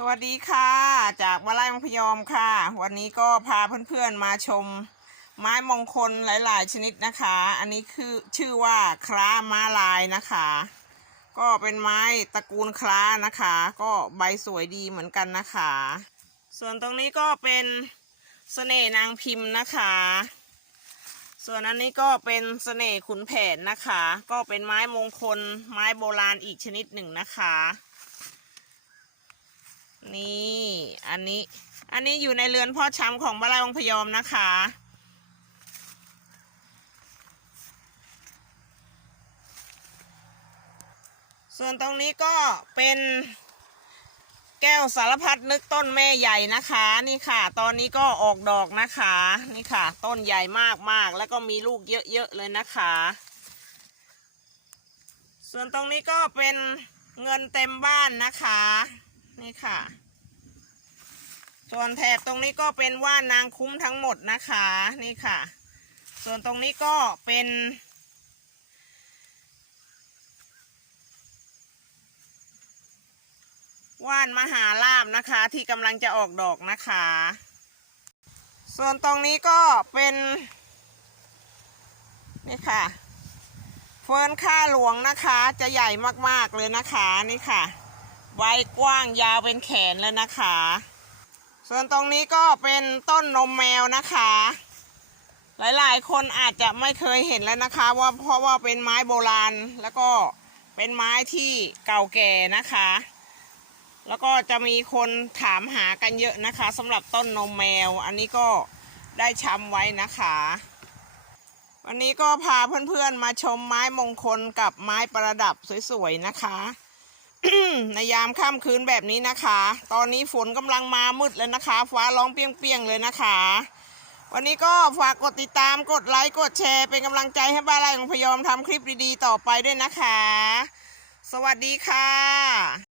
สวัสดีค่ะ จากวาลัยมังพยอมค่ะ วันนี้ก็พาเพื่อนๆมาชม ไม้มงคลหลาย ๆ ชนิดนะคะ อันนี้คือชื่อว่าคล้าม้าลายนะคะ ก็เป็นไม้ตระกูลคล้านะคะ ก็ใบสวยดีเหมือนกันนะคะ ส่วนตรงนี้ก็เป็นเสน่ห์นางพิมพ์นะคะ ส่วนอันนี้ก็เป็นเสน่ห์ขุนแผนนะคะ ก็เป็นไม้มงคลไม้โบราณอีกชนิดหนึ่งนะคะ นี่อันนี้ อันนี้อยู่ในเรือนพ่อช้ำของบ้านไร่วังพยอมนะคะ ส่วนตรงนี้ก็เป็นแก้วสารพัดนึกต้นแม่ใหญ่นะคะ นี่ค่ะ ตอนนี้ก็ออกดอกนะคะ นี่ค่ะ ต้นใหญ่มากๆแล้วก็มีลูกเยอะๆเลยนะคะ ส่วนตรงนี้ก็เป็นเงินเต็มบ้านนะคะ นี่ค่ะ ส่วนแถบตรงนี้ก็เป็นว่านนางคุ้มทั้งหมดนะคะ นี่ค่ะ ส่วนตรงนี้ก็เป็น ว่านมหาลาบนะคะที่กำลังจะออกดอกนะคะ ส่วนตรงนี้ก็เป็นนี่ค่ะ เฟิร์นค่าหลวงนะคะจะใหญ่มากๆเลยนะคะนี่ค่ะ ใบกว้างยาวเป็นแขนเลยนะคะ ส่วนตรงนี้ก็เป็นต้นนมแมวนะคะ หลายๆ คนอาจจะไม่เคยเห็นแล้วนะคะ ว่าเพราะว่าเป็นไม้โบราณแล้วก็เป็นไม้ที่เก่าแก่นะคะ แล้วก็จะมีคนถามหากันเยอะนะคะสำหรับต้นนมแมว อันนี้ก็ได้ช้ำไว้นะคะ วันนี้ก็พาเพื่อนๆมาชมไม้มงคลกับไม้ประดับสวยๆนะคะ ในยามค่ำคืนแบบนี้นะคะ ตอนนี้ฝนกำลังมามืดแล้วนะคะ ฟ้าร้องเปียงๆเลยนะคะ วันนี้ก็ฝากกดติดตามกดไลค์กดแชร์เป็นกำลังใจให้บ้านไร่ของพยอมทำคลิปดีๆต่อไปด้วยนะคะ สวัสดีค่ะ